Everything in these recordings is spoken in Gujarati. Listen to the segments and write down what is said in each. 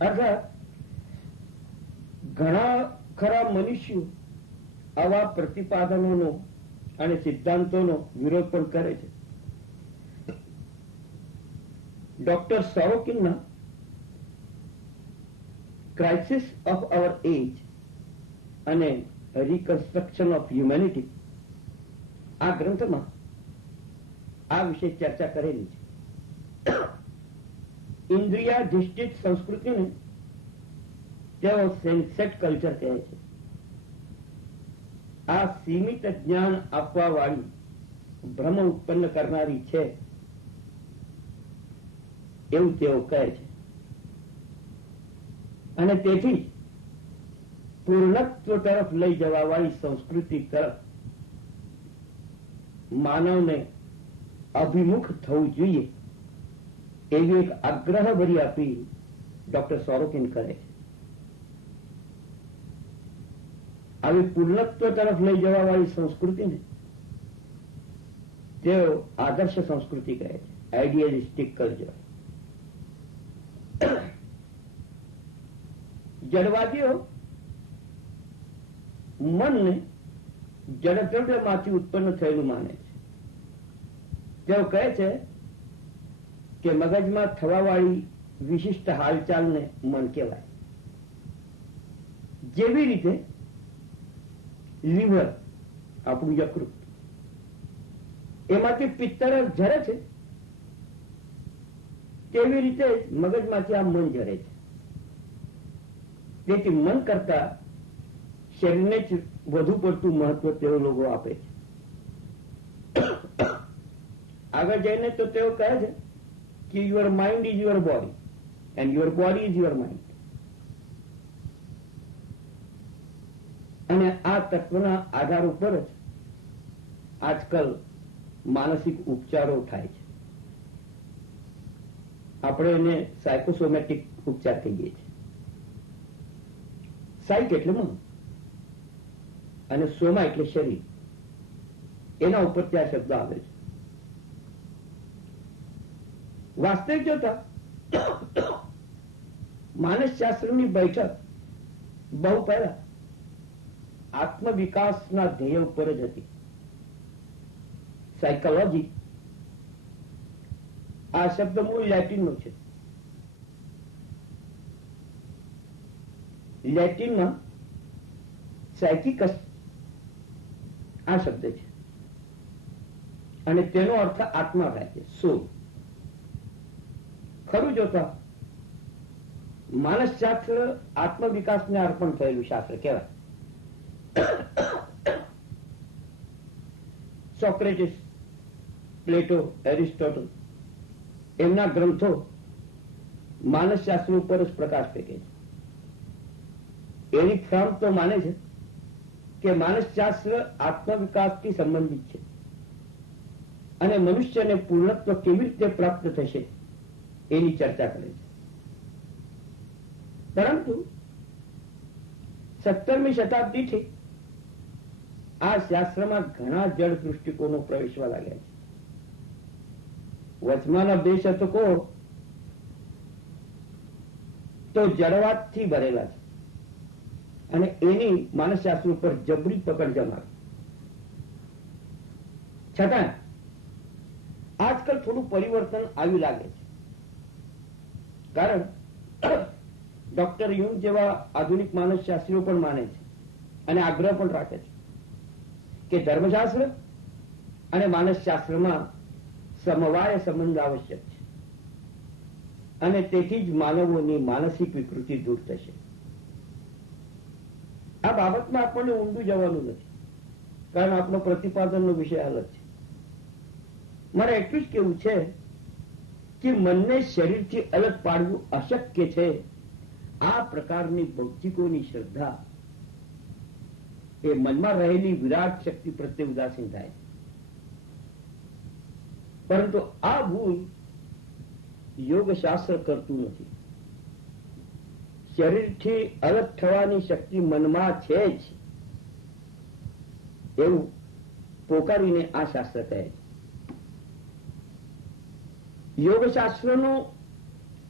અર્થાત ઘણા ખરા મનુષ્યો આવા પ્રતિપાદનોનો અને સિદ્ધાંતોનો વિરોધ પણ કરે છે. ડોક્ટર સોરોકિનના ક્રાઇસિસ ઓફ અવર એજ અને રિકન્સ્ટ્રક્શન ઓફ હ્યુમેનિટી આ ગ્રંથમાં આ વિશે ચર્ચા કરેલી છે. ઇન્દ્રિયાધિષ્ઠિત સંસ્કૃતિને તેઓ સેન્સેટ કલ્ચર કહે છે. આ સીમિત જ્ઞાન આપવા વાળી ભ્રમ ઉત્પન્ન કરનારી છે એવું તેઓ કહે છે. અને તેથી પૂર્ણત્વ તરફ લઈ જવા વાળી સંસ્કૃતિ તરફ માનવને અભિમુખ થવું જોઈએ એવી એક આગ્રહભરી અપીલ ડોક્ટર સોરોકિન કરે છે. આવી પૂર્ણત્વ તરફ લઈ જવા વાળી સંસ્કૃતિને તેઓ આદર્શ સંસ્કૃતિ કહે છે, આઈડિયલિસ્ટિક કલ્ચર. જડવાદીઓ મનને જડદ્રવ્યમાંથી ઉત્પન્ન થયેલું માને છે. તેઓ કહે છે કે મગજમાં થવા વાળી વિશિષ્ટ હાલચાલને મન કહેવાય. જેવી રીતે લીવર, આપણું યકૃત, એમાંથી પિત્તળ ઝરે છે, તેવી રીતે મગજમાંથી આ મન ઝરે છે. તેથી મન કરતા શરીરને જ વધુ પડતું મહત્વ તેઓ લોકો આપે છે. આગળ જઈને તો તેઓ કહે છે કે your mind is your body and your body is your mind. અને આ તત્વના આધાર ઉપર જ આજકાલ માનસિક ઉપચારો થાય છે. આપણે એને સાયકોસોમેટિક ઉપચાર કહીએ છીએ. સાઇક એટલે મન અને સોમા એટલે શરીર. એના ઉપર ત્યાં શબ્દ આવે છે. વાસ્તવિક જોતા માનસ શાસ્ત્રની બેઠક બહુ પહેલા આત્મવિકાસના ધ્યેય ઉપર જ હતી. સાયકોલોજી આ શબ્દ મૂળ લેટિનનો છે. લેટિનમાં સાયકિકસ આ શબ્દ છે અને તેનો અર્થ આત્મા થાય છે, સોલ. ખરું જોતા માનસ શાસ્ત્ર આત્મવિકાસને અર્પણ થયેલું શાસ્ત્ર કહેવાય. સોક્રેટિસ, પ્લેટો, એરિસ્ટોટલ એમના ગ્રંથો માનસ શાસ્ત્ર ઉપર જ પ્રકાશ ફેંકે છે. એરિક ફ્રોમ તો માને છે કે માનસ શાસ્ત્ર આત્મવિકાસથી સંબંધિત છે અને મનુષ્યને પૂર્ણત્વ કેવી રીતે પ્રાપ્ત થશે એની ચર્ચા કરે છે. પરંતુ 17મી શતાબ્દીથી આ શાસ્ત્રમાં ઘણા જળ દૃષ્ટિકોણો પ્રવેશવા લાગ્યા છે. વચમાના બે શતકો તો જડવાદથી ભરેલા છે અને એની માનસશાસ્ત્ર ઉપર જબરી પકડ જમાવી. છતાં આજકાલ થોડું પરિવર્તન આવ્યું લાગે છે. કારણ ડોક્ટર યુંગ જેવા આધુનિક માનસશાસ્ત્રીઓ પણ માને છે અને આગ્રહ પણ રાખે છે કે ધર્મશાસ્ત્ર અને માનસશાસ્ત્રમાં સમવાય સંબંધ આવશ્યક છે અને તેથી જ માનવોની માનસિક વિકૃતિ દૂર થશે. આ બાબતમાં આપણને ઊંડું જવાનું નથી, કારણ આપણો પ્રતિપાદનનો વિષય અલગ છે. મારે એટલું જ કેવું છે કે મનને શરીરથી અલગ પાડવું અશક્ય છે. આ પ્રકારની ભૌતિકોની શ્રદ્ધા એ મનમાં રહેલી વિરાટ શક્તિ પ્રત્યે ઉદાસીન થાય. પરંતુ આ ભૂલ યોગશાસ્ત્ર કરતું નથી. શરીરથી અલગ થવાની શક્તિ મનમાં છે જ એવું પોકારીને આ શાસ્ત્ર કહે છે. યોગશાસ્ત્રનો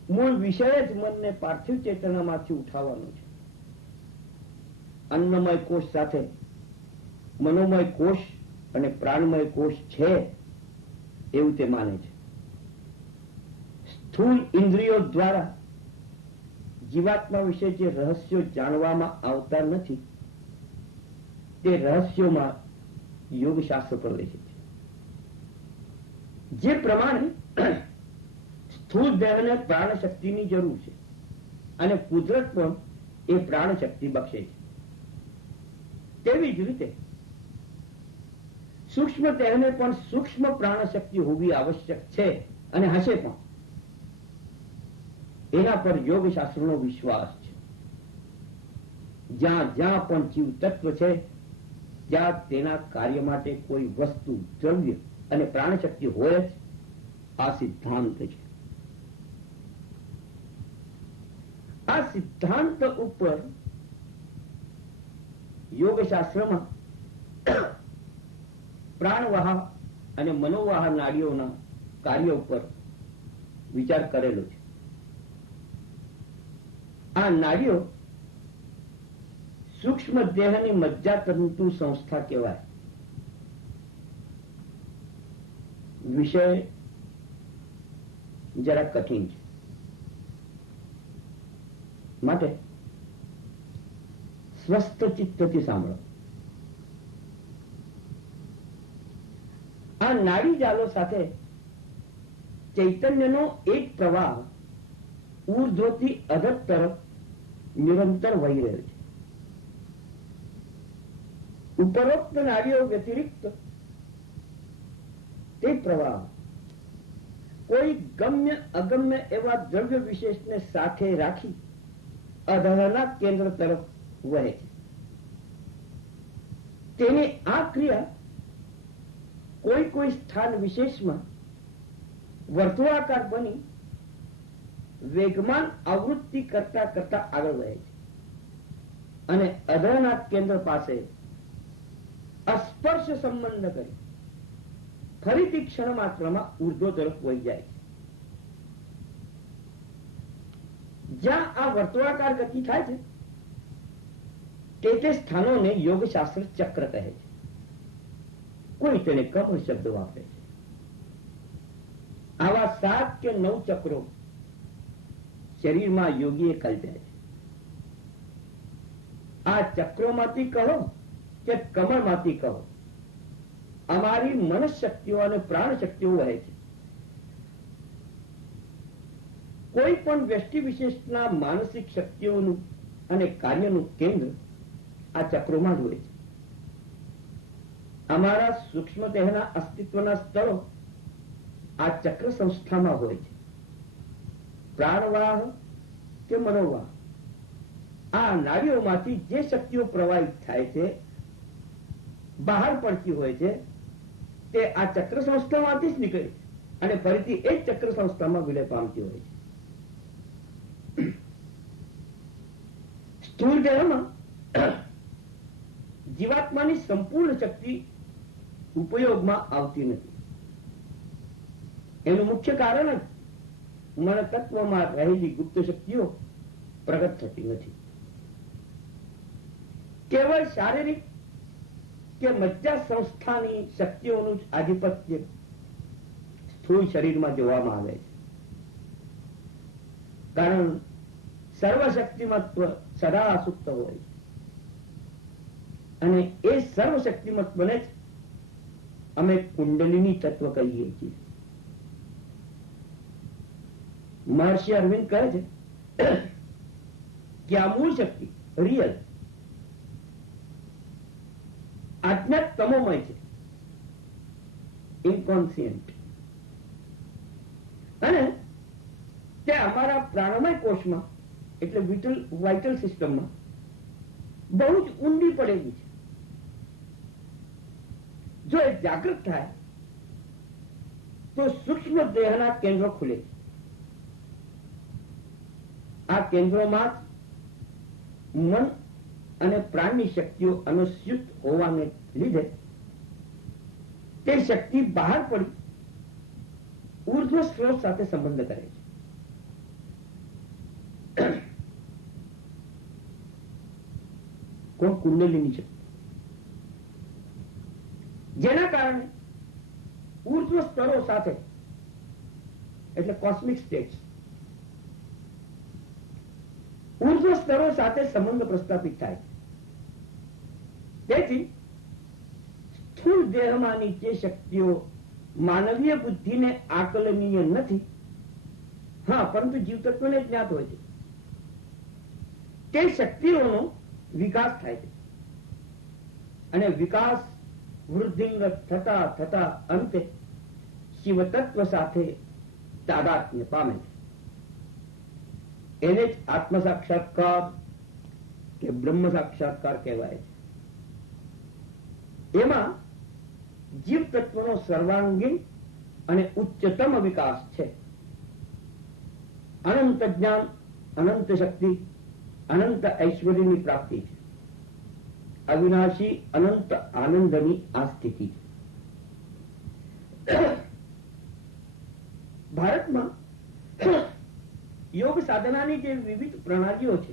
મૂળ વિષય જ મનને પાર્થિવ ચેતનામાંથી ઉઠાવવાનું છે. અન્નમય કોષ સાથે મનોમય કોષ અને પ્રાણમય કોષ છે એવું તે માને છે. સ્થૂળ ઇન્દ્રિયો દ્વારા જીવાત્મા વિશે જે રહસ્યો જાણવામાં આવતા નથી તે રહસ્યોમાં યોગશાસ્ત્ર પ્રવેશે છે. જે પ્રમાણે સ્થૂળ દેહને પ્રાણ શક્તિની જરૂર છે અને કુદરત પણ એ પ્રાણ શક્તિ બક્ષે છે, તેવી જ રીતે સૂક્ષ્મ દેહને પણ સૂક્ષ્મ પ્રાણ શક્તિ હોવી આવશ્યક છે અને હશે પણ. એના પર યોગશાસ્ત્રનો વિશ્વાસ છે. જ્યાં જ્યાં પણ જીવ તત્વ છે ત્યાં તેના કાર્ય માટે કોઈ વસ્તુ, દ્રવ્ય અને પ્રાણ શક્તિ હોય જ આ સિદ્ધાંત છે. આ સિદ્ધાંત ઉપર યોગશાસ્ત્રમાં પ્રાણવાહ અને મનોવાહ નાડીઓના કાર્ય ઉપર વિચાર કરેલો છે. આ નાડીઓ સૂક્ષ્મ દેહની મજ્જાતંતુ સંસ્થા કહેવાય. વિષય જરા કઠિન છે, માટે સ્વસ્થ ચિત્તથી સાંભળો. આ નાડી જાલો સાથે ચૈતન્યનો એક પ્રવાહ ઉર્ધ્વથી અધર તરફ નિરંતર વહી રહ્યો છે. ઉપરોક્ત નાડીઓ વ્યતિરિક્ત તે પ્રવાહ કોઈ ગમ્ય અગમ્ય એવા દ્રવ્ય વિશેષને સાથે રાખી અધરના કેન્દ્ર તરફ વહે છે. તેની આ ક્રિયા કોઈ કોઈ સ્થાન વિશેષમાં વર્તુળાકાર બની વેગમાન આવૃત્તિ કરતા કરતા આગળ વધે છે અને અધરના કેન્દ્ર પાસે અસ્પર્શ સંબંધ કરી ફરીથી ક્ષણ માત્રમાં ઉર્ધ્વ તરફ વહી જાય છે. જ્યાં આ વર્તુળાકાર ગતિ થાય છે તે સ્થાનોને યોગશાસ્ત્ર ચક્ર કહે છે. કોઈ તેને કમળ શબ્દ વાપરે છે. આવા 7 કે 9 ચક્રો શરીરમાં યોગીએ કલ્પ્યા છે. આ ચક્રોમાંથી કહો કે કમળમાંથી કહો, અમારી મનશક્તિઓ અને પ્રાણ શક્તિઓ વહે છે. કોઈ પણ વ્યષ્ટિ વિશેષના માનસિક શક્તિઓનું અને કાર્યનું કેન્દ્ર આ ચક્રોમાં જ હોય છે. અમારા સૂક્ષ્મ દેહના અસ્તિત્વના સ્થળો આ ચક્ર સંસ્થામાં હોય છે. પ્રાણવાહ કે મનોવાહ, આ નાડીઓમાંથી જે શક્તિઓ પ્રવાહિત થાય છે, બહાર પડતી હોય છે, તે આ ચક્ર સંસ્થામાંથી જ નીકળે છે અને ફરીથી એ જ ચક્ર સંસ્થામાં વિલય પામતી હોય છે. સ્થૂળ દેહમાં જીવાત્માની સંપૂર્ણ શક્તિ ઉપયોગમાં આવતી નથી. એનું મુખ્ય કારણ જ મન તત્વમાં રહેલી ગુપ્ત શક્તિઓ પ્રગટ થતી નથી. કેવળ શારીરિક કે મજ્જા સંસ્થાની શક્તિઓનું જ આધિપત્ય સ્થૂળ શરીરમાં જોવામાં આવે છે. કારણ સર્વશક્તિમત્વ સદા સુપ્ત હોય અને એ સર્વશક્તિમત્વને જ અમે કુંડલિની તત્વ કહીએ છીએ. મહર્ષિ અરવિંદ કહે છે કે આ મૂળ શક્તિ રિયલ આજ્ઞાત તમોમય છે, ઇનકોન્સિયન્ટ, અને તે અમારા પ્રાણમય કોષમાં એટલે વાઇટલ સિસ્ટમમાં બહુ જ ઊંડી પડેલી છે. જો એ જાગૃત થાય તો સૂક્ષ્મ દેહના કેન્દ્રો ખુલે છે. આ કેન્દ્રોમાં મન અને પ્રાણની શક્તિઓ અનુસ્યુત હોવાને લીધે તે શક્તિ બહાર પડી ઉર્ધ્વ સ્ત્રોત સાથે સંબંધ કરે છે. કોણ? કુંડલીની શક્તિ, જેના કારણે ઉર્ધ્વ સ્તરો સાથે એટલે કોસ્મિક સ્ટેટ્સ ઉર્ધ્વ સ્તરો સાથે સંબંધ પ્રસ્થાપિત થાય. તેથી સ્થૂળ દેહમાંની જે શક્તિઓ માનવીય બુદ્ધિને આકલનીય નથી, હા, પરંતુ જીવતત્વને જ્ઞાત હોય છે, તે શક્તિઓનો વિકાસ થાય છે અને વિકાસ વૃદ્ધિંગત થતા થતા અંતે શિવતત્વ સાથે તાદાત્મ્ય પામે છે. એને જ આત્મ સાક્ષાત્કાર કે બ્રહ્મ સાક્ષાત્કાર કહેવાય છે. એમાં જીવ તત્વનો સર્વાંગીણ અને ઉચ્ચતમ વિકાસ છે. અનંત જ્ઞાન, અનંત શક્તિ, અનંત ઐશ્વર્યની પ્રાપ્તિ છે. અવિનાશી અનંત આનંદની આ સ્થિતિ છે. ભારતમાં યોગ સાધનાની જે વિવિધ પ્રણાલીઓ છે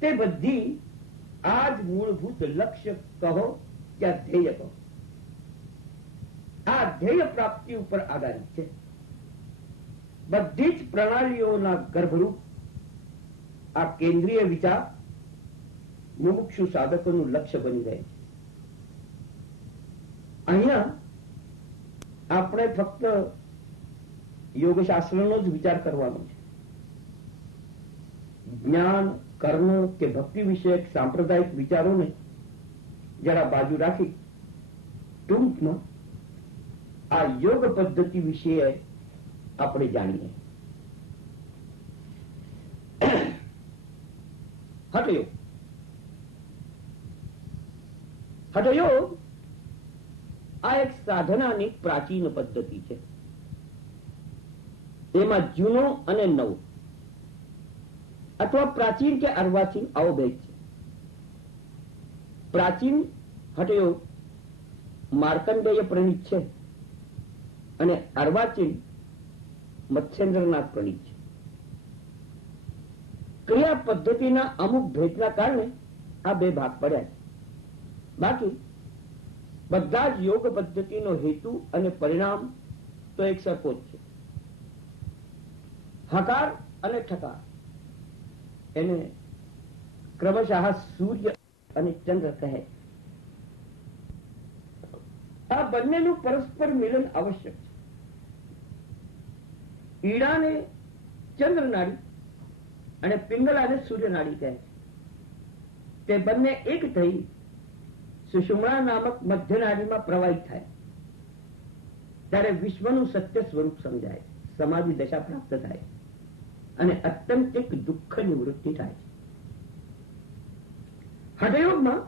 તે બધી આ જ મૂળભૂત લક્ષ્ય કહો કે ધ્યેય કહો, આ ધ્યેય પ્રાપ્તિ ઉપર આધારિત છે. બધી જ પ્રણાલીઓના ગર્ભરૂપ આ કેન્દ્રીય વિચાર મુમુક્ષુ સાધકોનું લક્ષ્ય બની રહે છે. અહીંયા આપણે ફક્ત યોગશાસ્ત્રનો જ વિચાર કરવાનો છે. જ્ઞાન, કર્મ કે ભક્તિ વિષયક સાંપ્રદાયિક વિચારોને જરા બાજુ રાખી ટૂંકમાં આ યોગ પદ્ધતિ વિશે આપણે જાણીએ. હઠયોગ. હઠયોગ આ એક સાધનાની પ્રાચીન પદ્ધતિ છે. એમાં જૂનો અને નવો અથવા પ્રાચીન કે અર્વાચીન આવો ભેદ છે. પ્રાચીન હઠયોગ માર્કંડેય પ્રણીત છે અને અર્વાચીન મત્સ્યેન્દ્રનાથ પ્રણીત છે. ક્રિયા પદ્ધતિના અમુક ભેદના કારણે આ બે ભાગ પડ્યા છે. બાકી બધા જ યોગ પદ્ધતિનો હેતુ અને પરિણામ તો એક સરખો જ છે. હકાર અને ઠકાર એને ક્રમશઃ સૂર્ય અને ચંદ્ર કહે. આ બંનેનું પરસ્પર મિલન આવશ્યક છે. ઈડાને ચંદ્ર નાડી અને પિંગલાને સૂર્ય નાડી કહે છે. તે બંને એક થઈ સુષુમ્ના નામક મધ્ય નાડીમાં પ્રવાહિત થાય ત્યારે વિશ્વનું સત્ય સ્વરૂપ સમજાય, સમાધિ દશા પ્રાપ્ત થાય અને અત્યંતિક દુઃખ નિવૃત્તિ થાય છે. હઠયોગમાં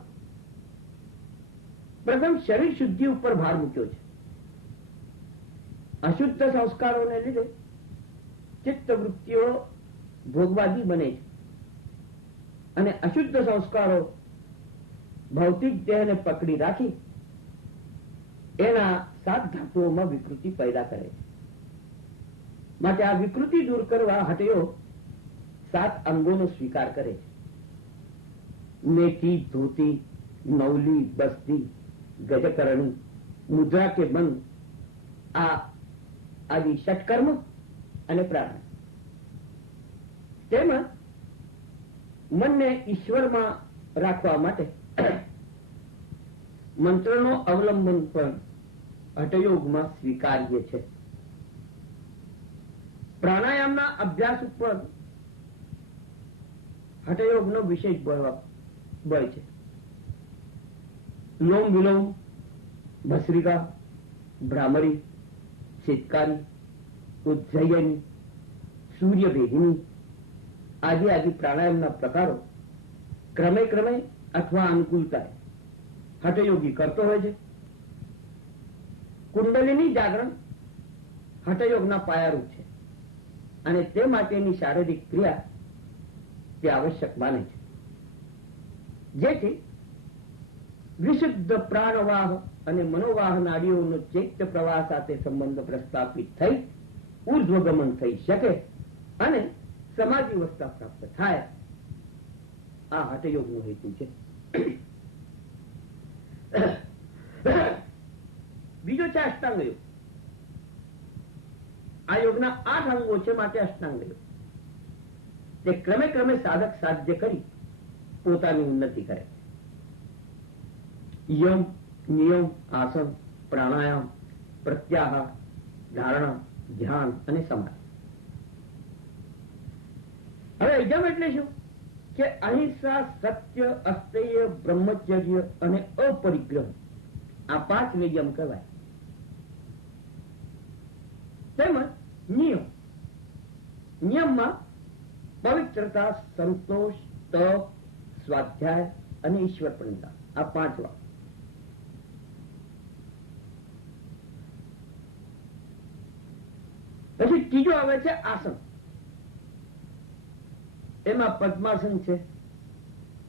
પ્રથમ શરીર શુદ્ધિ ઉપર ભાર મૂક્યો છે. અશુદ્ધ સંસ્કારોને લીધે ચિત્ત વૃત્તિઓ ભોગવાદી બને છે અને અશુદ્ધ સંસ્કારો ભૌતિક દેહને પકડી રાખી એના 7 ધાતુઓમાં વિકૃતિ પેદા કરે છે. માટે આ વિકૃતિ દૂર કરવા હઠયોગ 7 અંગોનો સ્વીકાર કરે છે. મેથી, ધોતી, નવલી, બસ્તી, ગજકરણી, મુદ્રા કે બંધ, આ આદિ ષટકર્મ અને પ્રાણાયામ. તેમાં મનને ઈશ્વરમાં રાખવા માટે મંત્રનો અવલંબન પણ હઠયોગમાં સ્વીકાર્ય છે. પ્રાણાયામના અભ્યાસ ઉપર હઠયોગનો વિશેષ બળ છે. લોમ વિલોમ, ભસ્રિકા, ભ્રામરી, શીતકારી, ઉજ્જયની, સૂર્યભેદિની આદિ આદિ પ્રાણાયામના પ્રકારો ક્રમે ક્રમે અથવા અનુકૂળતાએ હઠયોગી કરતો હોય છે. કુંડલીની જાગરણ હઠયોગના પાયારૂપ છે અને તે માટેની શારીરિક ક્રિયા તે આવશ્યક માને છે, જેથી વિશુદ્ધ પ્રાણવાહ અને મનોવાહ નાડીઓનો ચૈત્ય પ્રવાહ સાથે સંબંધ પ્રસ્થાપિત થઈ ઉર્ધ્વગમન થઈ શકે અને સમાધિ અવસ્થા પ્રાપ્ત થાય. આ હઠયોગનો હેતુ છે. બીજો છે અષ્ટાંગ યોગ. આ યોગના 8 અંગો છે, માટે અષ્ટાંગ યોગ. તે ક્રમે ક્રમે સાધક સાધ્ય કરી પોતાની ઉન્નતિ કરે. યમ, નિયમ, આસન, પ્રાણાયામ, પ્રત્યાહાર, ધારણા, ધ્યાન અને સમાધિ. હવે યમ એટલે શું? કે અહિંસા, સત્ય, અસ્તેય, બ્રહ્મચર્ય અને અપરિગ્રહ, આ 5 ને યમ કહેવાય. તેમજ નિયમ, નિયમમાં પવિત્રતા, સંતોષ, તપ, સ્વાધ્યાય અને ઈશ્વર પ્રણિધાન, આ 5 વાત. પછી ત્રીજો આવે છે આસન. એમાં પદ્માસન છે,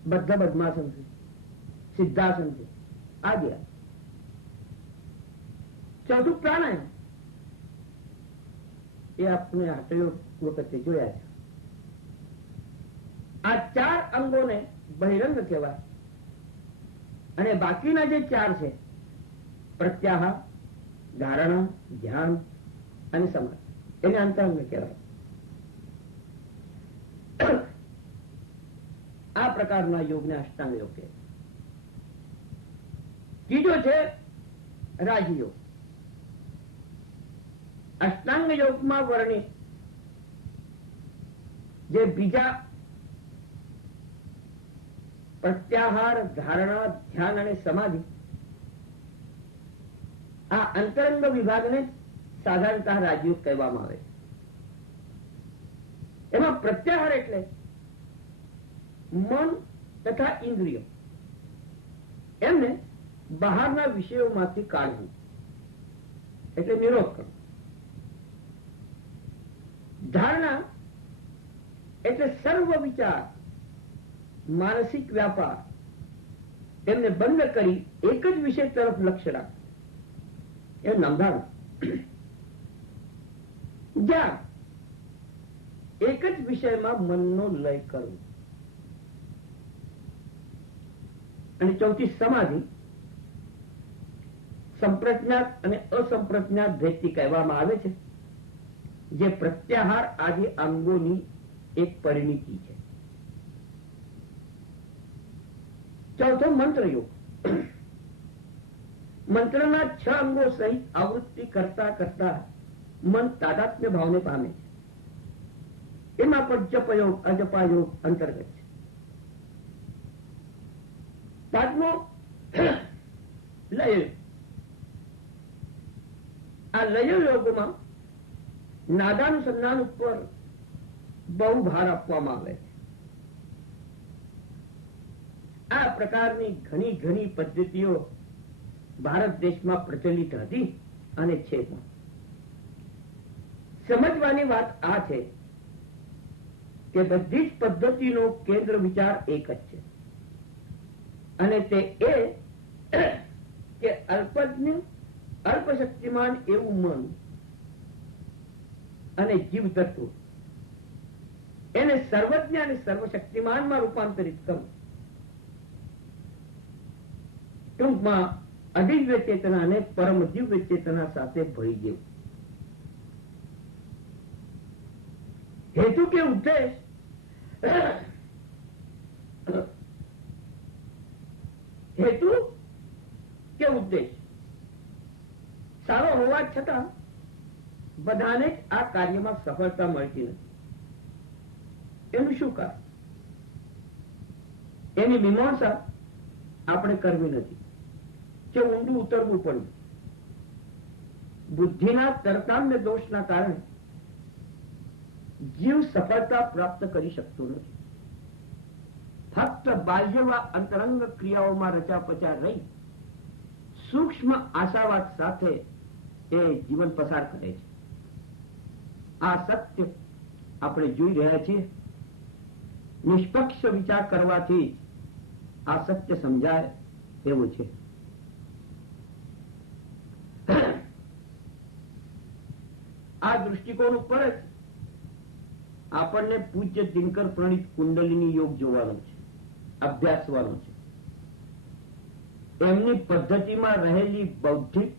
બધા પદ્માસન છે, સિદ્ધાસન છે, આદિ. ચોથું પ્રાણાયામ, એ આપણે હઠયોગ વખતે જોયા છે. આ 4 અંગોને બહિરંગ કહેવાય અને બાકીના જે 4 છે, પ્રત્યાહાર, ધારણા, ધ્યાન અને સમાધિ, એને અંતરંગ કહેવાય. આ પ્રકારના યોગને અષ્ટાંગ યોગ કહેવાય. ત્રીજો છે રાજયોગ. અષ્ટાંગ યોગમાં વર્ણિત જે બીજા પ્રત્યાહાર, ધારણા, ધ્યાન અને સમાધિ, આ અંતરંગ વિભાગને સાધારણતઃ રાજયોગ કહેવામાં આવે છે. એમાં પ્રત્યાહાર એટલે મન તથા ઇન્દ્રિયો એમને બહારના વિષયોમાંથી કાઢવું, એટલે નિરોધ કરવો. ધારણા એટલે સર્વ વિચાર, માનસિક વ્યાપાર એમને બંધ કરી એક જ વિષય તરફ લક્ષ્ય રાખવું, એ નંધારણ. જ્યાં એક જ વિષયમાં મનનો લય કરવો. અને ચોથી સમાધિ, સંપ્રજ્ઞાત અને અસંપ્રજ્ઞાત ભેદથી કહેવામાં આવે છે, જે પ્રત્યાહાર આદિ અંગોની એક પરિણીતિ છે. ચોથો મંત્ર યોગ. મંત્રના 6 અંગો સહિત આવૃત્તિ કરતા કરતા મન તાદાત્મ્ય ભાવને પામે છે. એમાં પણ જપયોગ, અજપાયોગ અંતર્ગત છે. 5મો લય. આ લય યોગમાં નાદાનુસંધાન ઉપર બહુ ભાર આપવામાં આવે છે. આ પ્રકારની ઘણી ઘણી પદ્ધતિઓ ભારત દેશમાં પ્રચલિત હતી અને છે. સમજવાની વાત આ છે કે બધી જ પદ્ધતિનો કેન્દ્ર વિચાર એક જ છે, અને તે એ કે અલ્પજ્ઞ, અલ્પશક્તિમાન એવું મન અને જીવ તત્વ એને સર્વજ્ઞ અને સર્વશક્તિમાનમાં રૂપાંતરિત કરવું. ટૂંકમાં અદિવ્ય ચેતના અને પરમ દિવ્ય ચેતના સાથે ભળી જેવું. હેતુ કે ઉદ્દેશ સારો હોવા છતાં બધાને જ આ કાર્યમાં સફળતા મળતી નથી. એનું શું કારણ? એની મીમાંસા આપણે કરવી નથી કે ઊંડું ઉતરવું પડ્યું. બુદ્ધિના તરતામ્ય દોષના કારણે જીવ સફળતા પ્રાપ્ત કરી શકતો નથી. ફક્ત બાહ્યવા અંતરંગ ક્રિયાઓમાં રચા પચા રહી સૂક્ષ્મ આશાવાદ સાથે એ જીવન પસાર કરે છે. આ સત્ય આપણે જોઈ રહ્યા છીએ. નિષ્પક્ષ વિચાર કરવાથી આ સત્ય સમજાય એવું છે. આ દૃષ્ટિકોણ ઉપર જ આપણને પૂજ્ય દિનકર પ્રણીત કુંડલિની યોગ જોવાનો છે. અભ્યાસવાનો છે. એમની પદ્ધતિમાં રહેલી બૌદ્ધિક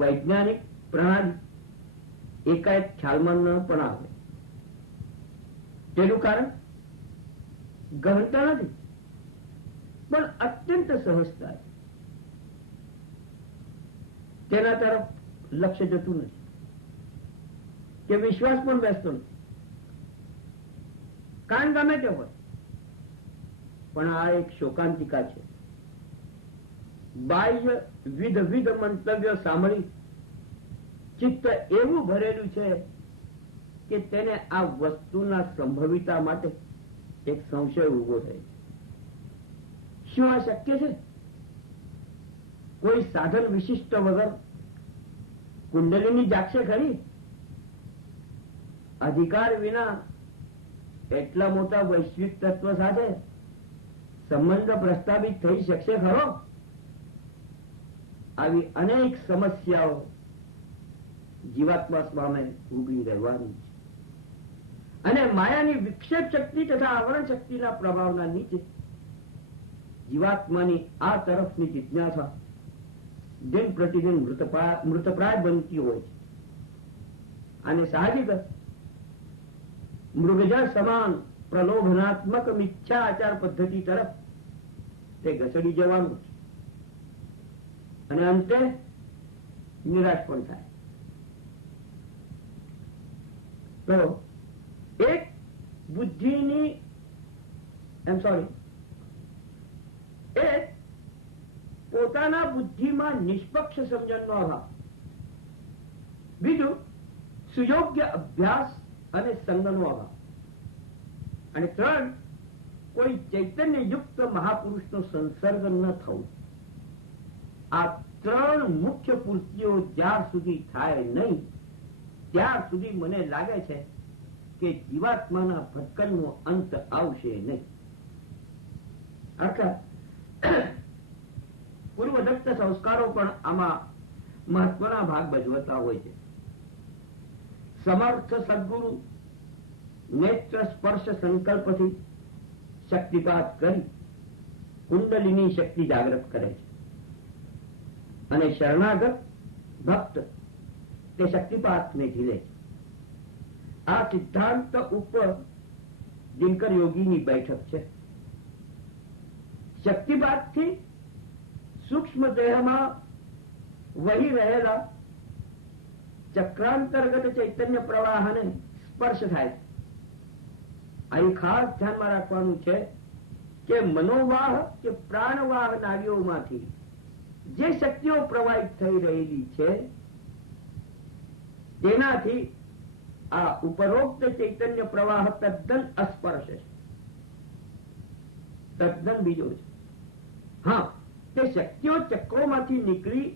વૈજ્ઞાનિક પ્રણાલી એકાએક ખ્યાલમાં ન પણ આવે. તેનું કારણ ગહનતા નથી, પણ અત્યંત સહજતા. તેના તરફ લક્ષ્ય જતું નથી કે વિશ્વાસ પણ બેસતો નથી. કારણ ગમે તે હોય, પણ આ એક શોકાંતિકા છે. બાહ્ય વિધ મંતવ્યો સાંભળી ચિત્ત એવું ભરેલું છે કે તેને આ વસ્તુના સંભવિતા માટે એક સંશય ઉભો થાય. શું આ શક્ય છે? કોઈ સાધન વિશિષ્ટ વગર કુંડલીની જાગશે ખરી? અધિકાર વિના એટલા મોટા વૈશ્વિક તત્વ સાથે સંબંધ પ્રસ્થાપિત થઈ શકશે ખરો? આવી અનેક સમસ્યાઓ જીવાત્મા સામે ઉભી રહેવાની છે. અને માયાની વિક્ષેપ શક્તિ તથા આવરણ શક્તિના પ્રભાવના નીચે જીવાત્માની આ તરફની જિજ્ઞાસા દિન પ્રતિદિન મૃતપ્રાય બનતી હોય છે. અને સાહજિક મૃગજળ સમાન પ્રલોભનાત્મક મિથ્યા આચાર પદ્ધતિ તરફ તે ઘસડી જવાનું છે. અને અંતે નિરાશ પણ થાય. તો એક બુદ્ધિની એક પોતાના બુદ્ધિમાં નિષ્પક્ષ સમજણનો અભાવ, બીજું સુયોગ્ય અભ્યાસ અને સંગનો અભાવ, અને ત્રણ કોઈ ચૈતન્ય યુક્ત મહાપુરુષનો સંસર્ગ ન થવું. આ ત્રણ મુખ્ય પૂર્તિઓ જ્યાર સુધી થાય નહીં ત્યાર સુધી મને લાગે છે કે જીવાત્માના ભટકણનો અંત આવશે નહીં. અર્થાત પૂર્વદત્ત સંસ્કારો પણ આમાં મહત્વના ભાગ ભજવતા હોય છે. સમર્થ સદગુરુ નેત્ર સ્પર્શ સંકલ્પથી શક્તિપાત કરી કુંડલીની શક્તિ જાગૃત કરે છે. અને શરણાગત ભક્ત તે શક્તિપાતને ઝીલે છે. આ સિદ્ધાંત ઉપર દિનકર યોગીની બેઠક છે. શક્તિપાતથી સૂક્ષ્મ દેહમાં વહી રહેલા ચક્રાંતર્ગત ચૈતન્ય પ્રવાહને સ્પર્શ થાય છે. અહીં ખાસ ધ્યાનમાં રાખવાનું છે કે મનોવાહ કે પ્રાણવાહ નાડીઓમાંથી જે શક્તિઓ પ્રવાહિત થઈ રહેલી છે તેનાથી આ ઉપરોક્ત ચૈતન્ય પ્રવાહ તદ્દન અસ્પર્શ છે, તદ્દન બીજો છે. હા, તે શક્તિઓ ચક્રોમાંથી નીકળી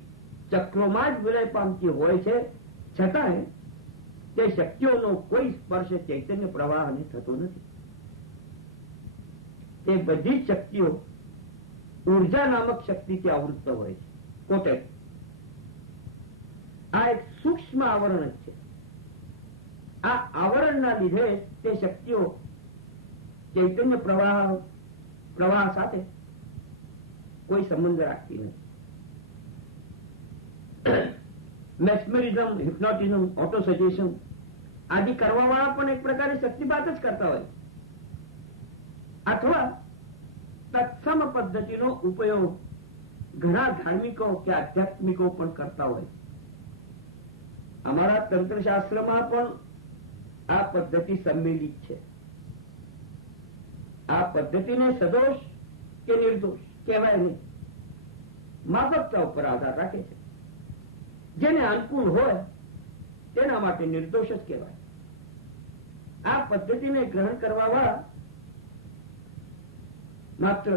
ચક્રોમાં જ વિલય પામતી હોય છે, છતાંય તે શક્તિઓનો કોઈ સ્પર્શ ચૈતન્ય પ્રવાહને થતો નથી. તે બધી શક્તિઓ ઉર્જા નામક શક્તિથી આવૃત્ત હોય છે. પોતે આ એક સૂક્ષ્મ આવરણ જ છે. આ આવરણના લીધે તે શક્તિઓ ચૈતન્ય પ્રવાહ સાથે કોઈ સંબંધ રાખતી નથી. મેસ્મરિઝમ, હિપ્નોટિઝમ, ઓટો સજેશન આદિ કરવા વાળા પણ એક પ્રકારે શક્તિપાત જ કરતા હોય, અથવા તત્સમ પદ્ધતિનો ઉપયોગ ઘણા ધાર્મિકો કે આધ્યાત્મિકો પણ કરતા હોય. અમારા તંત્રશાસ્ત્રમાં પણ આ પદ્ધતિ સંમેલિત છે. આ પદ્ધતિને સદોષ કે નિર્દોષ કહેવાય નહીં, માફકતા ઉપર આધાર રાખે છે. જેને અનુકૂળ હોય તેના માટે નિર્દોષ જ કહેવાય. આ પદ્ધતિને ગ્રહણ કરવા વાળા માત્ર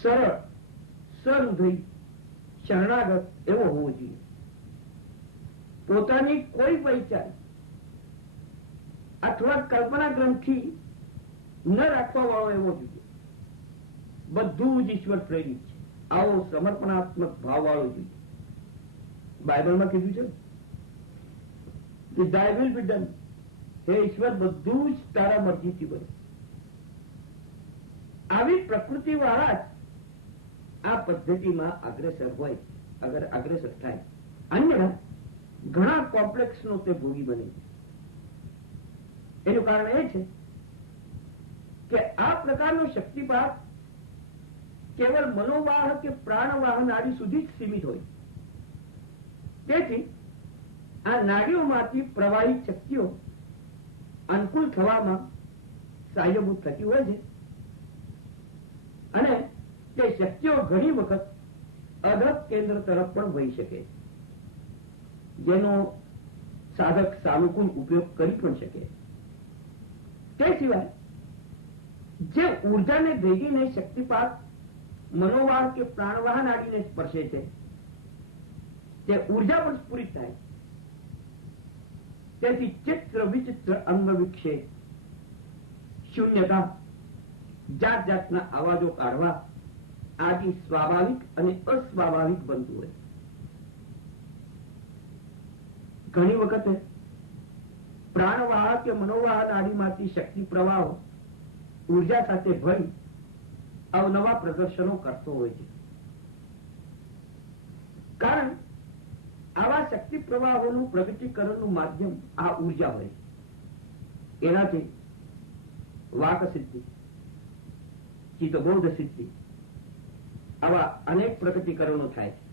સરળ, સહૃદય, શરણાગત એવો હોવો જોઈએ. પોતાની કોઈ વૈચાર અથવા કલ્પના ગ્રંથિ ન રાખવા વાળો એવો જોઈએ. બધું જ ઈશ્વર પ્રેરિત છે, આવો સમર્પણાત્મક ભાવ વાળો જોઈએ. બાઇબલમાં કીધું છે કે thy will be done. હે ઈશ્વર, બધું જ તારા મરજીથી બને. આવી પ્રકૃતિ વાળા જ આ પદ્ધતિમાં અગ્રેસર થાય. અન્ય ઘણા કોમ્પ્લેક્સ નો તે ભોગી બને છે. એનું કારણ એ છે કે આ પ્રકારનો શક્તિપાત કેવળ મનોવાહ કે પ્રાણવાહ નાડી સુધી જ સીમિત હોય. તેથી આ નાડીઓમાંથી પ્રવાહિત શક્તિઓ અનુકૂળ થવામાં સહાયભૂત થતી હોય છે અને તે શક્તિઓ ઘણી વખત અધક કેન્દ્ર તરફ પણ વહી શકે છે, જેનો સાધક સાનુકૂળ ઉપયોગ કરી પણ શકે. તે સિવાય જે ઉર્જાને ભેગીને શક્તિપાત મનોવાહ કે પ્રાણવાહ નાડીને સ્પર્શે છે તે ઉર્જા પણ સ્ફુરિત થાય. તેથી ચિત્ર વિચિત્ર અંગ વિક્ષેપ, શૂન્યતા, જાત જાતના અવાજો કાઢવા આદિ સ્વાભાવિક અને અસ્વાભાવિક બનતું હોય. ઘણી વખતે પ્રાણવાહ કે મનોવાહ નાડીમાંથી શક્તિ પ્રવાહો ઉર્જા સાથે ભળી અવનવા પ્રદર્શનો કરતો હોય છે. કારણ આવા શક્તિ પ્રવાહોનું પ્રગટીકરણનું માધ્યમ આ ઉર્જા હોય. એનાથી વાક સિદ્ધિ, ચિત્તબોધ સિદ્ધિ આવા અનેક પ્રગટીકરણો થાય છે.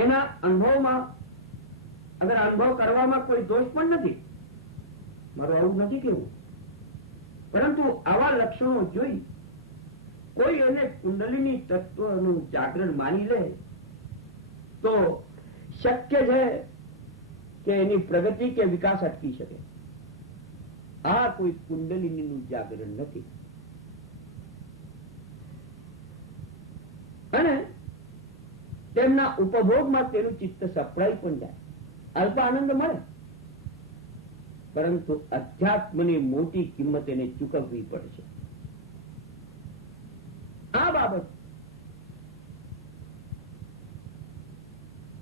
એના અનુભવમાં અગર અનુભવ કરવામાં કોઈ દોષ પણ નથી, મારું આવું નથી કેવું, પરંતુ આવા લક્ષણો જોઈ કોઈ એને કુંડલીની તત્વનું જાગરણ માની લે તો શક્ય છે કે એની પ્રગતિ કે વિકાસ અટકી શકે. આ કોઈ કુંડલિનીનું જાગરણ નથી. અને તેમના ઉપભોગમાં તેનું ચિત્ત સપડાઈ પણ જાય, અલ્પ આનંદ મળે, પરંતુ અધ્યાત્મની મોટી કિંમત એને ચૂકવવી પડશે. આ બાબત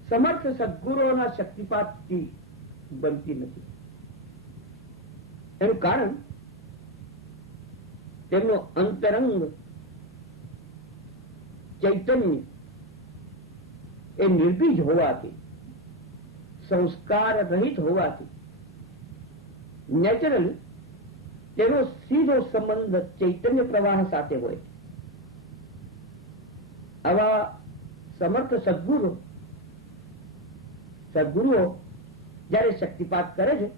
સમર્થ સદગુરુઓના શક્તિપાતથી બનતી નથી. એનું કારણ તેમનો અંતરંગ ચૈતન્ય એ નિર્બીજ હોવાથી, સંસ્કાર રહિત હોવાથી નેચરલ તેનો સીધો સંબંધ ચૈતન્ય પ્રવાહ સાથે હોય. આવા સમર્થ સદગુરુઓ જયારે શક્તિપાત કરે છે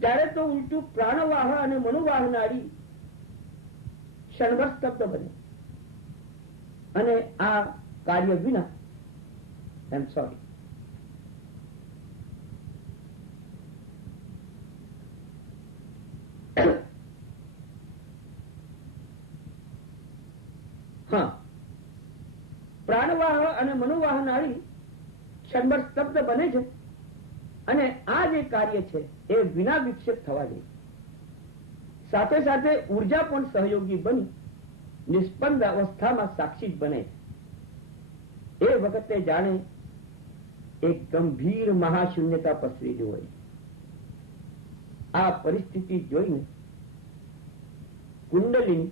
ત્યારે તો ઉલટું પ્રાણવાહ અને મનોવાહ નાડી ક્ષણભર સ્તબ્ધ બને અને આ કાર્ય વિના પ્રાણવાહ અને મનોવાહ નાડી ક્ષણભર સ્તબ્ધ બને છે અને આ જે કાર્ય છે એ વિના વિક્ષેપ થવા દે. સાથે સાથે ઉર્જા પણ સહયોગી બની નિષ્પન્ન અવસ્થામાં સાક્ષી બને. એ વખતે જાણે એક ગંભીર મહાશૂન્યતા પસરેલી હોય. આ પરિસ્થિતિ જોઈને કુંડલિની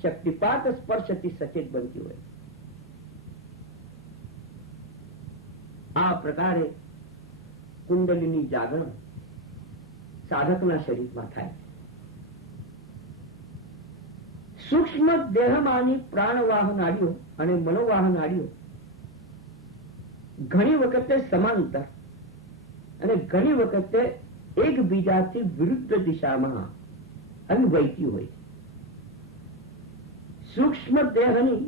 શક્તિપાત સ્પર્શથી સચેત બનતી હોય. આ પ્રકારે કુંડલીની જાગરણ સાધકના શરીરમાં થાય. સૂક્ષ્મ દેહમાંની પ્રાણવાહ નાડીઓ અને મનોવાહ નાડીઓ ઘણી વખતે સમાંતર અને ઘણી વખતે એકબીજાથી વિરુદ્ધ દિશામાં અન્વયતી હોય. સૂક્ષ્મ દેહની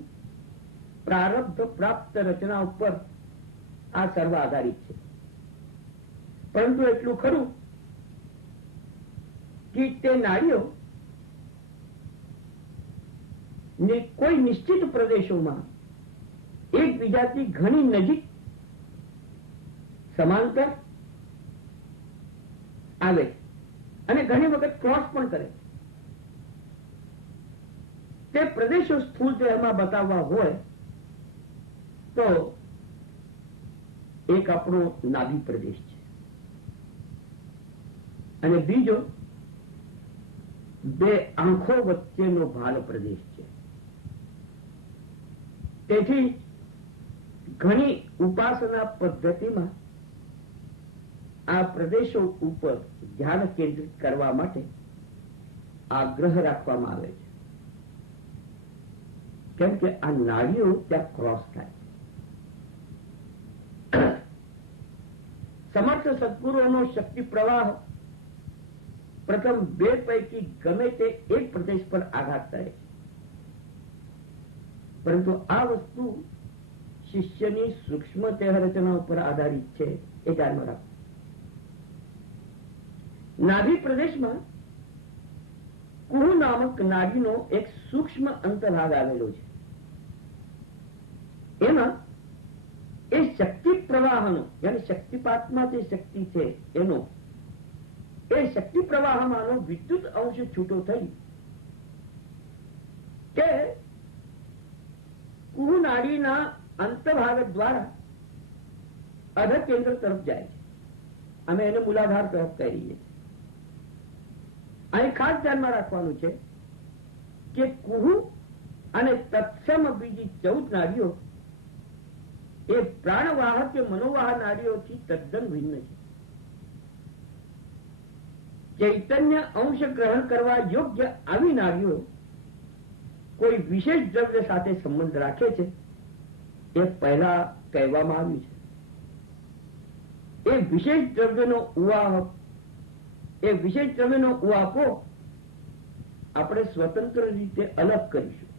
પ્રારબ્ધ પ્રાપ્ત રચના ઉપર આ સર્વ આધારિત છે. પરંતુ એટલું ખરું કે તે નાડીઓ ને કોઈ નિશ્ચિત પ્રદેશોમાં એકબીજાથી ઘણી નજીક સમાંતર આવે અને ઘણી વખત ક્રોસ પણ કરે. તે પ્રદેશો સ્થૂળ દેહમાં બતાવવા હોય તો એક આપણો નાભી પ્રદેશ છે અને બીજો બે આંખો વચ્ચેનો ભાલ પ્રદેશ છે. તેથી ઘણી ઉપાસના પદ્ધતિમાં આ પ્રદેશો ઉપર ધ્યાન કેન્દ્રિત કરવા માટે આગ્રહ રાખવામાં આવે છે, કેમ કે આ નાડીઓ ત્યાં ક્રોસ થાય. સમર્થ સદગુરુઓનો શક્તિ પ્રવાહ પ્રથમ બે પૈકી ગમે તે એક પ્રદેશ પર આઘાત કરે છે, પરંતુ આ વસ્તુ શિષ્યની સૂક્ષ્મ દેહ રચના ઉપર આધારિત છે, એ ધ્યાનમાં રાખો. નાભી પ્રદેશમાં કુહુ નામક નાડીનો એક સૂક્ષ્મ અંતભાગ આવેલો છે. એમાં એ શક્તિ પ્રવાહનો, યાની શક્તિપાતમાં જે શક્તિ છે એનો, એ શક્તિ પ્રવાહમાંનો વિદ્યુત અંશ છૂટો થઈ કે કુહુ નાડીના અંતભાગ દ્વારા અધ કેન્દ્ર તરફ જાય છે. અમે એને મૂલાધાર તરફ કહીએ છીએ. અહીં ખાસ ધ્યાનમાં રાખવાનું છે કે કુહુ અને તત્સમ બીજી 14 નાડીઓ એ પ્રાણવાહ કે મનોવાહ નાડીઓથી તદ્દન ભિન્ન છે. ચૈતન્ય અંશ ગ્રહણ કરવા યોગ્ય આવી નાડીઓ કોઈ વિશેષ દ્રવ્ય સાથે સંબંધ રાખે છે, એ પહેલા કહેવામાં આવ્યું છે. એ વિશેષ દ્રવ્યનો ઉવાહક, એ વિશેષ દ્રવ્યનો ઉવાહકો આપણે સ્વતંત્ર રીતે અલગ કરીશું.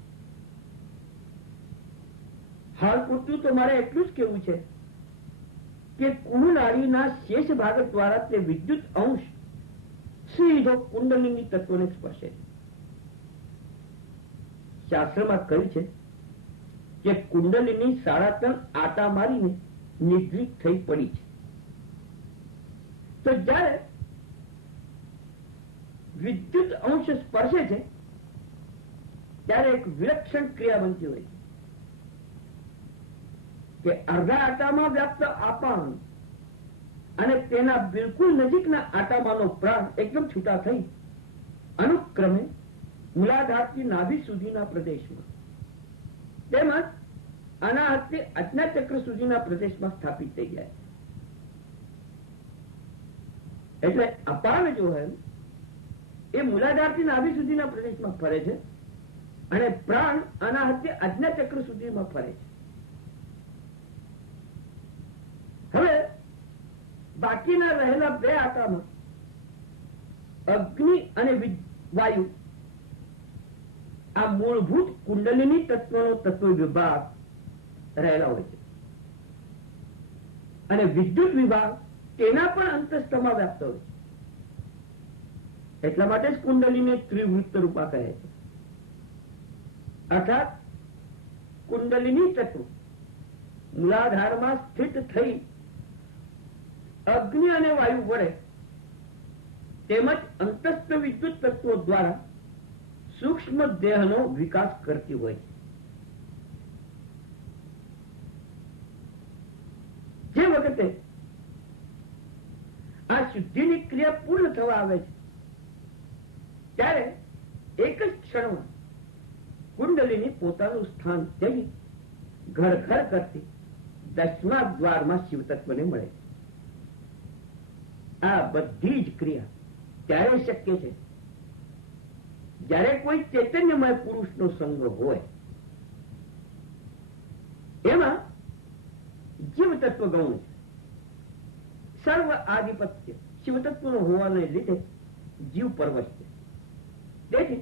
હાલ પૂરતું તો મારે એટલું જ કહેવું છે કે કુહુ નાડીના શેષ ભાગ દ્વારા તે વિદ્યુત અંશ સીધો કુંડલિની તત્વને સ્પર્શે છે. શાસ્ત્રમાં કહ્યું છે કે કુંડલિની 3.5 આટા મારીને નિદ્રિત થઈ પડી છે. તો જ્યારે વિદ્યુત અંશ સ્પર્શે છે ત્યારે એક વિલક્ષણ ક્રિયા બનતી હોય છે કે અર્ધા આટામાં વ્યાપ્ત આપાન અને તેના બિલકુલ નજીકના આટામાંનો પ્રાણ એકદમ છૂટા થઈ અનુક્રમે મૂલાધારથી નાભી સુધીના પ્રદેશમાં તેમજ અનાહતથી આજ્ઞાચક્ર સુધીના પ્રદેશમાં સ્થાપિત થઈ જાય. એટલે અપાન જો હોય એ મૂલાધારથી નાભી સુધીના પ્રદેશમાં ફરે છે અને પ્રાણ અનાહતથી આજ્ઞાચક્ર સુધીમાં ફરે છે. હવે બાકીના રહેલા બે આટામાં અગ્નિ અને વાયુ આ મૂળભૂત કુંડલિની તત્વનો તત્વ વિભાગ રહેલા હોય છે અને વિદ્યુત વિભાગ તેના પણ અંતસ્થમાં વ્યાપ્ત હોય છે. એટલા માટે જ કુંડલીને ત્રિવૃત્ત રૂપા કહે છે. અર્થાત કુંડલિની તત્વ મૂલાધારમાં સ્થિત થઈ અગ્નિ અને વાયુ વડે તેમજ અંતસ્થ વિદ્યુત તત્વો દ્વારા સૂક્ષ્મ દેહનો વિકાસ કરતી હોય છે. જે વખતે આ શુદ્ધિની ક્રિયા પૂર્ણ થવા આવે છે ત્યારે એક જ ક્ષણમાં કુંડલીની પોતાનું સ્થાન તેની ઘર ઘર કરતી 10મા દ્વારમાં શિવ તત્વને મળે છે. આ બધી જ ક્રિયા ત્યારે શક્ય છે જ્યારે કોઈ ચૈતન્યમય પુરુષનો સંગ હોય. એમાં જીવ તત્વ ગૌણ છે. સર્વ આધિપત્ય શિવ તત્વનો હોવાને લીધે જીવ પરવશ છે. તેથી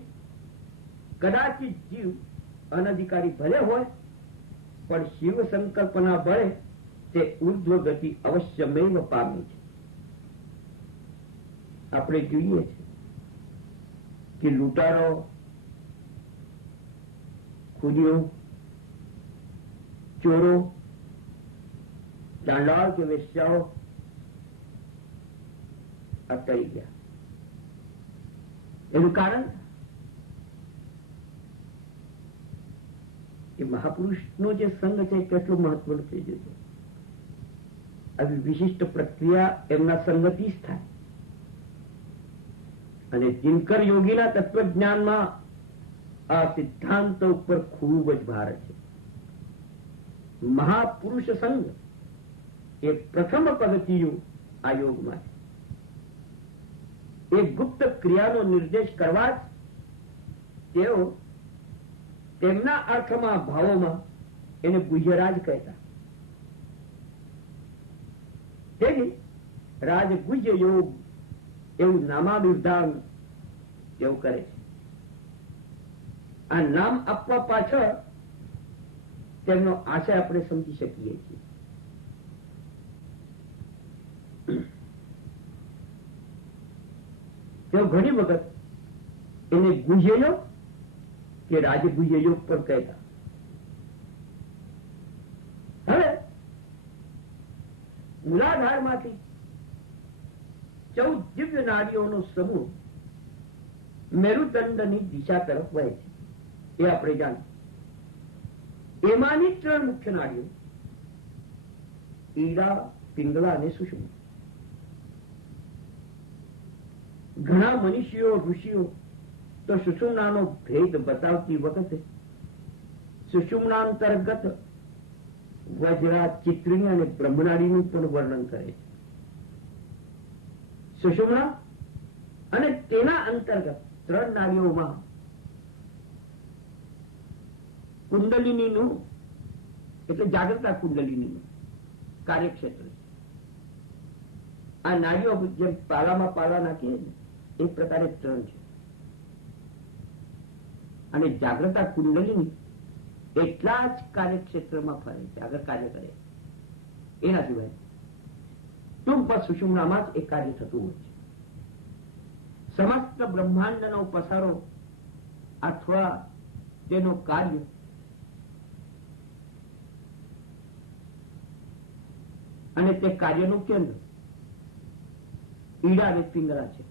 કદાચિત જીવ અનધિકારી ભલે હોય પણ શિવ સંકલ્પના બળે તે ઉર્ધ્વ ગતિ અવશ્યમેવ પામે છે. આપણે જોઈએ છે કે લૂંટારો, ખુદીઓ, ચોરો, ચાંડાળ કે વેશ્યાઓ અટકાઈ ગયા. એનું કારણ એ મહાપુરુષનો જે સંગ છે કેટલું મહત્વનું થઈ ગયું છે. આવી વિશિષ્ટ પ્રક્રિયા એમના સંગતિ જ થાય. અને દિનકર યોગીના તત્વજ્ઞાનમાં આ સિદ્ધાંત ઉપર ખૂબ જ ભાર છે. મહાપુરુષ સંઘ એ પ્રથમ પગથિયું આ યોગમાં છે. એ ગુપ્ત ક્રિયાનો નિર્દેશ કરવા જ તેઓ તેમના અર્થમાં ભાવોમાં એને ગુહ્યરાજ કહેતા. તેથી રાજગુહ્ય યોગ એવું નામાભિધાન તેઓ કરે છે. આ નામ આપવા પાછળ તેમનો આશય આપણે સમજી શકીએ છીએ. તેઓ ઘણી વખત એને ગુહ્ય યોગ કે રાજગુહ્ય યોગ પણ કહેતા. હવે મૂલાધારમાંથી 14 દિવ્ય નાડીઓનો સમૂહ મેરુદંડની દિશા તરફ વહે છે. એ આપણે જાણીએ. એમાંની 3 મુખ્ય નાડીઓ ઈડા, પિંગલા અને સુષુમ્ના. ઘણા મનીષીઓ, ઋષિઓ તો સુષુમ્નાનો ભેદ બતાવતી વખતે સુષુમ્ના અંતર્ગત વજ્રા, ચિત્રની અને બ્રહ્મનાડીનું પણ વર્ણન કરે છે. સુષુમ્ના અને તેના અંતર્ગત 3 નાડીઓમાં કુંડલિનીનું એટલે જાગ્રતા કુંડલિનીનું કાર્યક્ષેત્ર છે. આ નાડીઓ જેમ પાલામાં પાલા નાખીએ ને એ પ્રકારે 3 છે. અને જાગ્રતા કુંડલિની એટલા જ કાર્યક્ષેત્રમાં ફરે છે, આગળ કાર્ય કરે. એના સિવાય ટૂંક સુષુમ્નામાં જ એ કાર્ય થતું હોય છે. સમસ્ત બ્રહ્માંડનો પસારો અથવા તેનો કાર્ય અને તે કાર્યનું કેન્દ્ર ઈડા અને પિંગલા છે.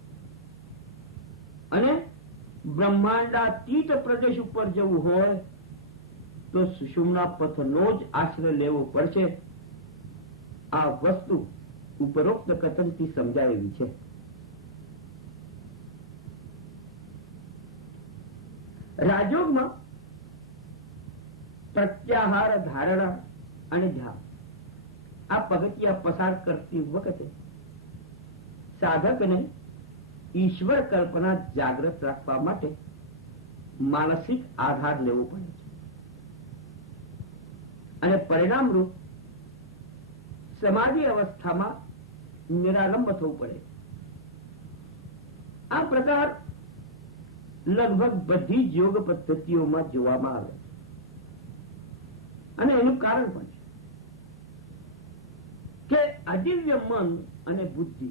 અને બ્રહ્માંડાતીત પ્રદેશ ઉપર જવું હોય તો સુષુમ્ના પથનો જ આશ્રય લેવો પડશે. આ વસ્તુ ઉપરોક્ત કથનથી સમજાવેલી છે. રાજયોગમાં પ્રત્યાહાર, ધારણા અને ધ્યાન આ પગથિયા પસાર કરતી વખતે સાધકને ઈશ્વર કલ્પના જાગૃત રાખવા માટે માનસિક આધાર લેવો પડે છે. અને પરિણામરૂપ સમાધિ અવસ્થામાં નિરાલંબ થવું પડે. આ પ્રકાર લગભગ બધી જ યોગ પદ્ધતિઓમાં જોવામાં આવે છે. અને એનું કારણ પણ છે કે અદિવ્ય મન અને બુદ્ધિ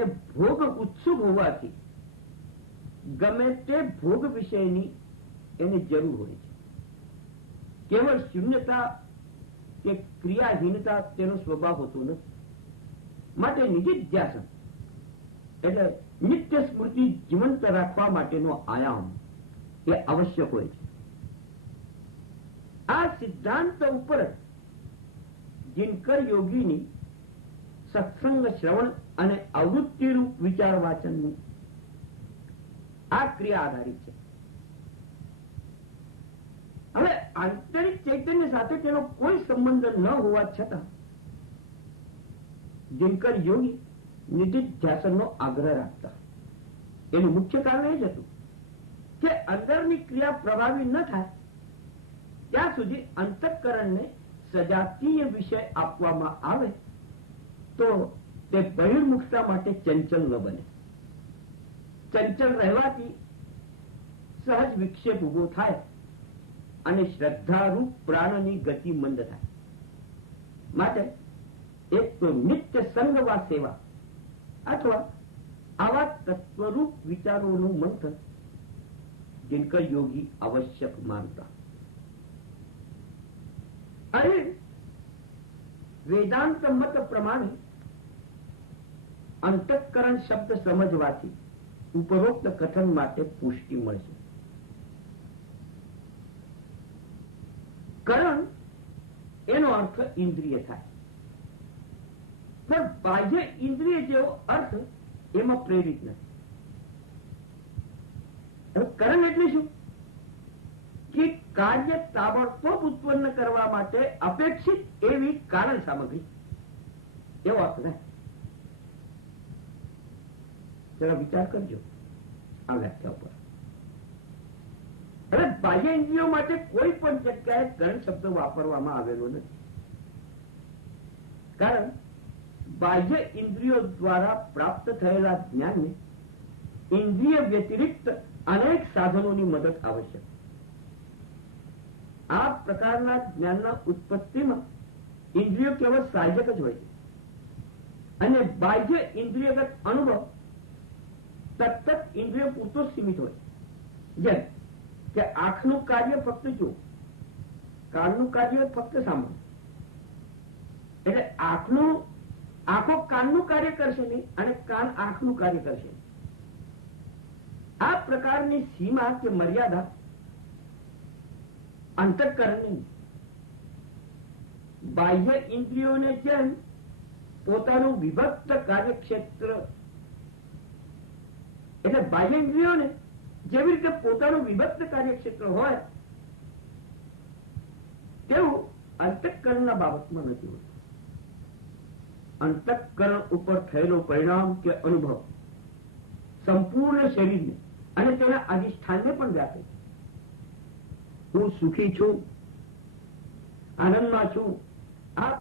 એ ભોગ ઉત્સુક હોવાથી ગમે તે ભોગ વિષયની એની જરૂર હોય છે. કેવળ શૂન્યતા કે ક્રિયાહીનતા તેનો સ્વભાવ હોતો નથી. માટે નિધિધ્યાસન એટલે નિત્ય સ્મૃતિ જીવંત રાખવા માટેનો આયામ એ આવશ્યક હોય છે. આ સિદ્ધાંત ઉપર દિનકર યોગીની સત્સંગ, શ્રવણ અને આવૃત્તિરૂપ વિચાર વાચનની આ ક્રિયા આધારિત છે. હવે આંતરિક ચૈતન્ય સાથે તેનો કોઈ સંબંધ ન હોવા છતાં દિનકર યોગી નિધિધ્યાસનનો આગ્રહ રાખતા. એનું મુખ્ય કારણ એ જ હતું કે અંદરની ક્રિયા પ્રભાવી ન થાય ત્યાં સુધી અંતઃકરણને સજાતીય વિષય આપવામાં આવે તો તે બહિર્મુખતા માટે ચંચલ ન બને. ચંચલ રહેવાથી સહજ વિક્ષેપ ઉભો થાય અને શ્રદ્ધારૂપ પ્રાણની ગતિ મંદ થાય. માટે એક તો નિત્ય સંગવા સેવા અથવા આવા તત્વરૂપ વિચારોનું મંથન દિનકર યોગી આવશ્યક માનતા. અને વેદાંત મત પ્રમાણે અંતઃકરણ શબ્દ સમજવાથી ઉપરોક્ત કથન માટે પુષ્ટિ મળશે. કરણ એનો અર્થ ઇન્દ્રિય થાય, પણ બાહ્ય ઇન્દ્રિય જેવો અર્થ એમાં પ્રેરિત નથી. કરણ એટલે શું? કે કાર્ય તાબડતોબ ઉત્પન્ન કરવા માટે અપેક્ષિત એવી કારણ સામગ્રી, એવો અર્થ ને. જરા વિચાર કરજો આ વ્યાખ્યા ઉપર. હવે બાહ્ય ઇન્દ્રિયો માટે કોઈ પણ જગ્યાએ કરણ શબ્દ વાપરવામાં આવેલો નથી. કારણ બાહ્ય ઇન્દ્રિયો દ્વારા પ્રાપ્ત થયેલા જ્ઞાનને ઇન્દ્રિય વ્યતિરિક્ત અનેક સાધનોની મદદ આવશ્યક. આ પ્રકારના જ્ઞાનના ઉત્પત્તિમાં ઇન્દ્રિયો કેવળ સહાયક જ હોય છે અને બાહ્ય ઇન્દ્રિયગત અનુભવ તત્ત ઇન્દ્રિયો પૂરતો સીમિત હોય. જેમ કે આંખનું કાર્ય ફક્ત જુઓ, કાનનું કાર્ય ફક્ત સાંભળો. એટલે આંખો કાનનું કાર્ય કરશે નહીં અને કાન આંખનું કાર્ય કરશે નહીં. આ પ્રકારની સીમા કે મર્યાદા અંતઃકરણની. બાહ્ય ઇન્દ્રિયોને જેમ પોતાનું વિભક્ત કાર્યક્ષેત્ર, એટલે બાહ્ય ઇન્દ્રિયોને જેવી રીતે પોતાનું વિભક્ત કાર્યક્ષેત્ર હોય તેવું અંતઃકરણના બાબતમાં નથી હોતું. અંતઃકરણ ઉપર થયેલો પરિણામ કે અનુભવ સંપૂર્ણ શરીરને અને તેના અધિષ્ઠાનને પણ વ્યાપે. હું સુખી છું, આનંદમાં છું, આ